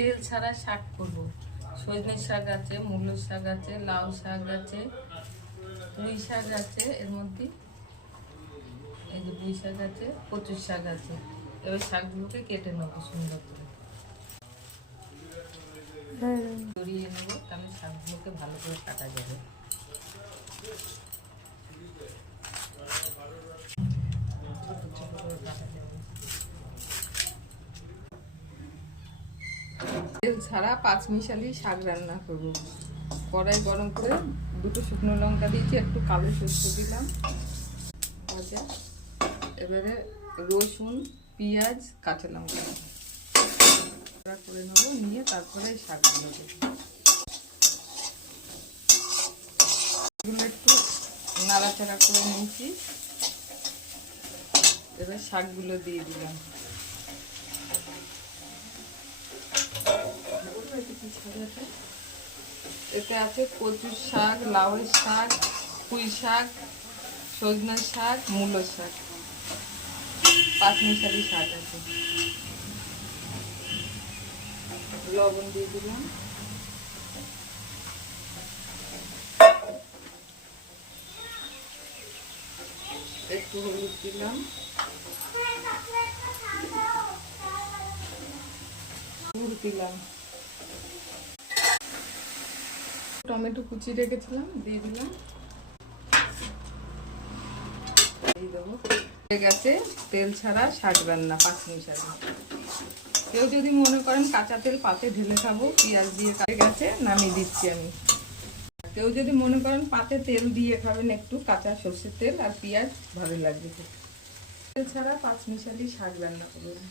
তেল ছাড়া শাক করব। সজনে শাক আছে, মূলো শাক আছে, লাউ শাক আছে, পুঁই শাক আছে, এর মধ্যে এই যে পুঁই শাক আছে, কচুর শাক আছে। এবার শাকগুলোকে কেটে নেবো সুন্দর করে, জড়িয়ে নেবো, তাহলে শাকগুলোকে ভালো করে কাটা যাবে। ছোট ছোট করে কাটা যাবে। তেল ছাড়া 5 মিশালি শাক রান্না করব। কড়াই গরম করে দুটো শুকনো লঙ্কা দিয়েছি, একটু কালো সরষে দিলাম ভাজা। এবারে রসুন, পেঁয়াজ, কাঁচা লঙ্কা করে নেবো, নিয়ে তারপরে শাকগুলো দেবো। এগুলো একটু নাড়াচাড়া করে নিয়েছি, এবার শাকগুলো দিয়ে দিলাম। এতে আছে কচুর শাক, লাউয়ের শাক, পুঁই শাক, সজনা শাক, মূলো শাক, 5 মিশালি শাক আছে। লবণ দিয়ে দিলাম, একটু হলুদ দিলাম, গুড় দিলাম, টমেটো কুচি রেখেছিলাম দিয়ে দিলাম, দিয়ে দেবো। হয়ে গেছে তেল ছাড়া শাক রান্না 5 মিশালি। কেউ যদি মনে করেন কাঁচা তেল পাতে ঢেলে খাবো, পেঁয়াজ দিয়ে কাটে গেছে, নামিয়ে দিচ্ছি আমি। কেউ যদি মনে করেন পাতে তেল দিয়ে খাবেন, একটু কাঁচা সর্ষের তেল আর পেঁয়াজ, ভালো লাগবে। তেল ছাড়া 5 মিশালি শাক রান্না করবেন।